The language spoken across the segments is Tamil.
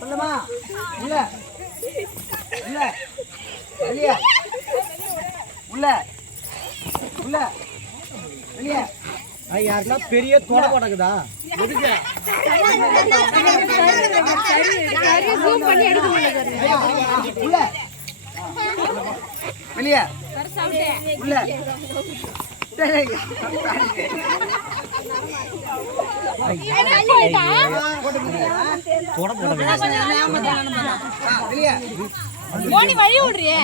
சொல்லுமா? உள்ள. உள்ள. வெளிய. உள்ள. உள்ள. வெளிய. யாருன்னா பெரிய தோட போட்டக்குதா உள்ள. வெளிய. உள்ள டேய், போட போட வெளிய மோனி வழி விடுறியே?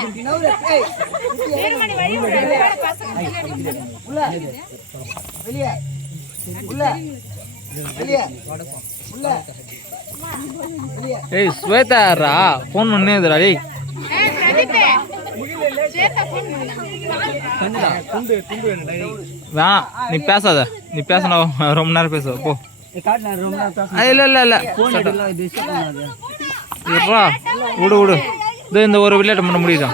வழி வெளிய ஏய் ஸ்வேதாரா ஃபோன் பண்ணேதுடா டேய் வேணாம் நீ பேசாத. நீ பேசணும் ரொம்ப நேரம் பேச போ. இல்லை இல்லை இல்லை. இருறா விடு விடு. இது இந்த ஒரு விளையாட்டு பண்ண முடியுதா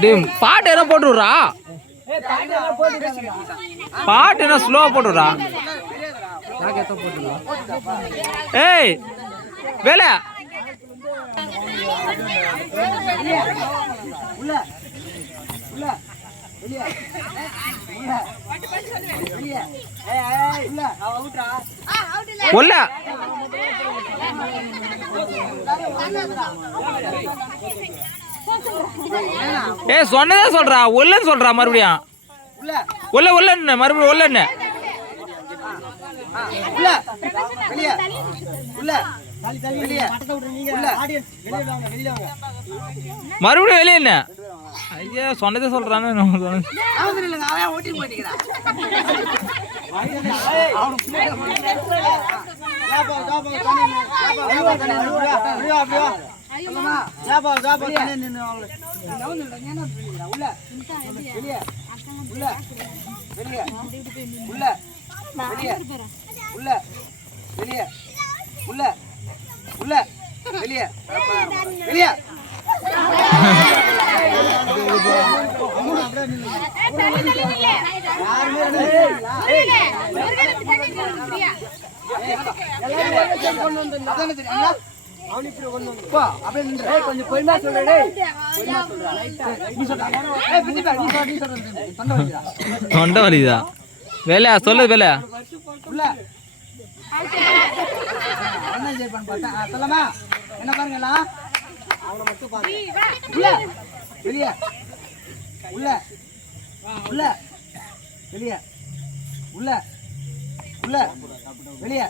டேய் பாட்டு என்ன போட்டு விட்றா பாட்டு என்ன ஸ்லோவாக போட்டு விட்றா ஏய் வேலை. உள்ள. ஒல்ல சொன்னதே சொல்றா. ஒல்லன்னு சொல்றா மறுபடியும். உள்ள ஒல்ல மறுபடியும் ஒல்லன்னு உள்ள வெளிய உள்ள வெளிய உள்ள மறுபடியும் வெளியே என்ன ஐயா சொன்னதே சொல்றானே நான் சொன்னது. அவன் வெளியே. கொண்டு வந்து போ அப்படியே நின்று. ஏய் கொஞ்சம் பொறுமையா சொல்றா டேய். பொறுமையா சொல்றா நீ சொல்றா. ஏய் பிரிப்பா நீ சொல்ற நீ சொல்ற. தொண்டை வலிக்குதா? தொண்டை வலிதா வேலையா? சொல்லு வேலை. உள்ள. என்ன ஜெயிப்பான்னு பார்த்தா ஆ, சொல்லமா என்ன பாருங்க எல்லாம்? அவனை மட்டும் வெளிய. உள்ள. உள்ள. வெளிய. உள்ள. உள்ள. வெளிய.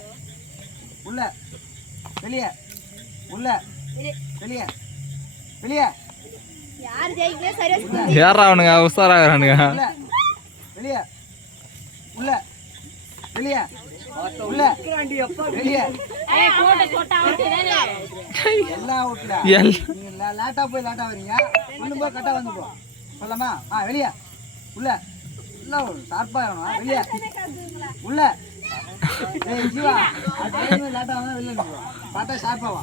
உள்ள. வெளிய. உள்ள. வெளிய. வெளிய. யார் ஜெயிக்கல? சரியா யாரா அவனுங்க? உஷாராகிறானுங்க வெளிய. உள்ள. வெளிய. லேட்டா போய் லேட்டா வரீங்க. இன்னும் போய் கரெக்டா வந்து போ. ஆ வெளிய. உள்ள. உள்ள ஷார்ப்பா வேணும் வெளிய. உள்ள. ஜீவா. லேட்டா வந்தா வெளிய நிப்போம் பார்த்தா ஷார்ப்பா வா.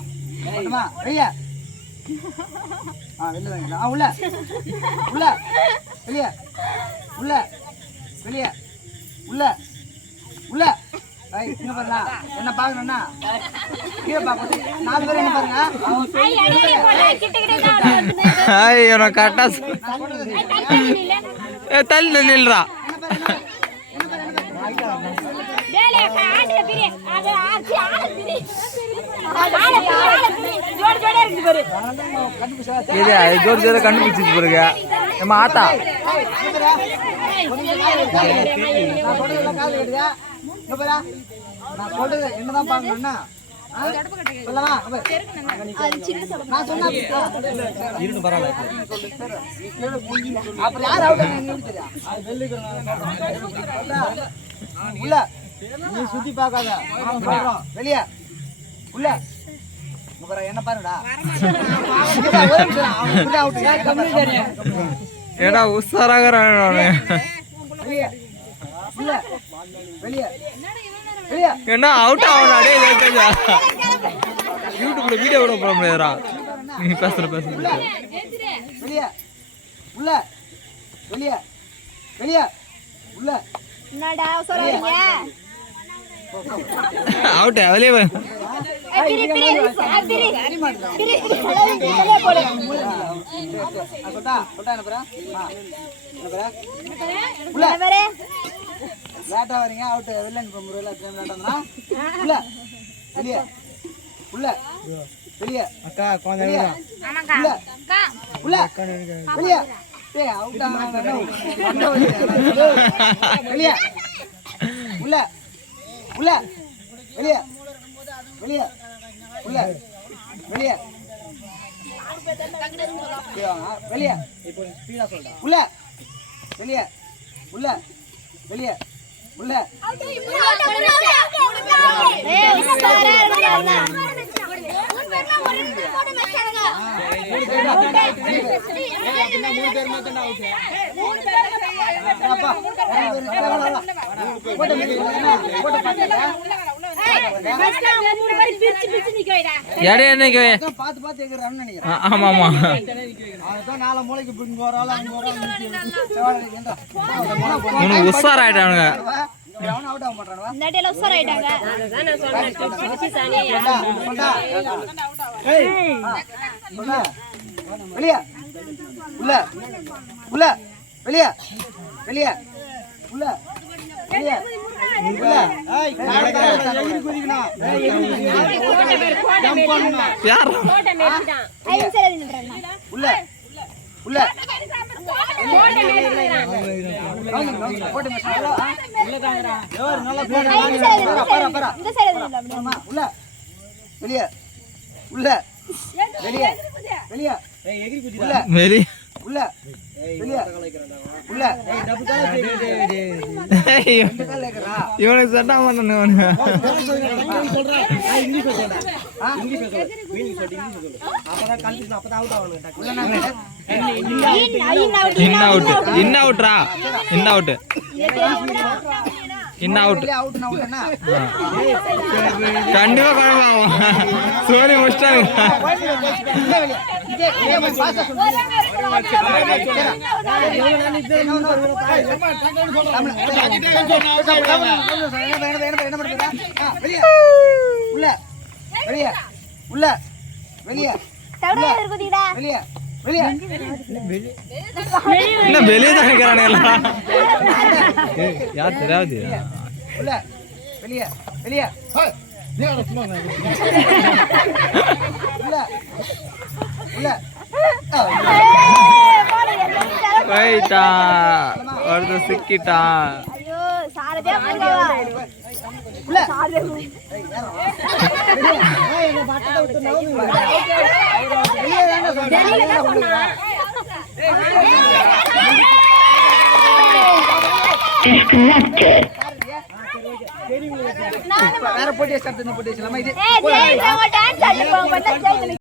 வெளிய. ஆ வெளிய வாங்க ஆ உள்ள. உள்ள. வெளிய. உள்ள. வெளிய. உள்ள. உள்ள. இங்க பாருங்க என்ன பாக்கணும்னா கீழே பாக்க நாலு பேர் என்ன பாருங்க? ஐய் கரெக்டா நான் இல்ல ஏ தள்ளி நில்றா. இருக்கு பாரு. கண்டுபிடிச்சா பாருங்க. நம்ம ஆத்தா நான் நான் சொல்றது என்னதான் பார்க்கணும்னா, ஆ? சொல்லவா? நான் அப்புறம் யார் out தெரியும்? உள்ள நீ சுத்தி பார்க்காத வெளிய உள்ள என்ன பாருடா? உஷாராகிறான் அவனு வெளிய உள்ள வெளிய வெளிய என்ன அவுட் ஆகணும் அடே யூடியூப்ல வீடியோ கூட போட முடியாதுடா. நீ பேசுற பேசுற வெளியே உள்ள வெளியே வெளியே உள்ள என்னடா சொல்றீங்க அவுட் உள்ள வரே லேட்டா வரீங்க அவுட் வெளில அனுப்ப டைம் லேட்டா வந்தா உள்ள வெளியே உள்ள வெளியே அக்கா ஆமாக்கா உள்ள உள்ள வெளியே டேய் அவுட்டா வெளியே உள்ள உள்ள. வெளியே. வெளியே. உள்ள. வெளியே. வெளியே இப்போ ஸ்பீடா சொல்றேன் உள்ள. வெளியே. உள்ள. வெளியே. உள்ள. ஏய் சாரா இருக்கா அப்பா, ரெண்டு பேரும் வா, வா, வா. போட்டு மிதி, போட்டு பாத்தீங்களா? எடை என்னைக்கு அதான் பார்த்து பார்த்து எகிறான்னு நினைக்கிறேன். ஆமா ஆமா. அதுதான் நாலு மூளைக்கு ஒரு ஆளு, அங்க என்றா. உனக்கு உஷாராயிட்டானுங்க. வெளியே. உள்ள. உள்ள. வெளியே. வெளியே. உள்ள. உள்ள யார் உள்ள. வெளிய. உள்ள வெளிய. வெளிய. உள்ள உள்ள இவனுக்கு சட்டா பண்ணு இன் அவுட் இன் அவுட்ரா இன் அவுட் இன் அவுட் கண்டிப்பா குழம்பாகும் சோனி முடிச்சிட்டாங்க. உள்ள. வெளியே. உள்ள. வெளியே. வெளியே வெளியே. என்ன வெளியே தான் இருக்கிறானுங்களா யார் தெரியாது? உள்ள வெளியே வெளியே. உள்ள உள்ள. போயிட்டா. ஒருத்தர் சிக்கிட்டான். சாரதே வேற போட்டி ஸ்டார்ட் போட்டி இது?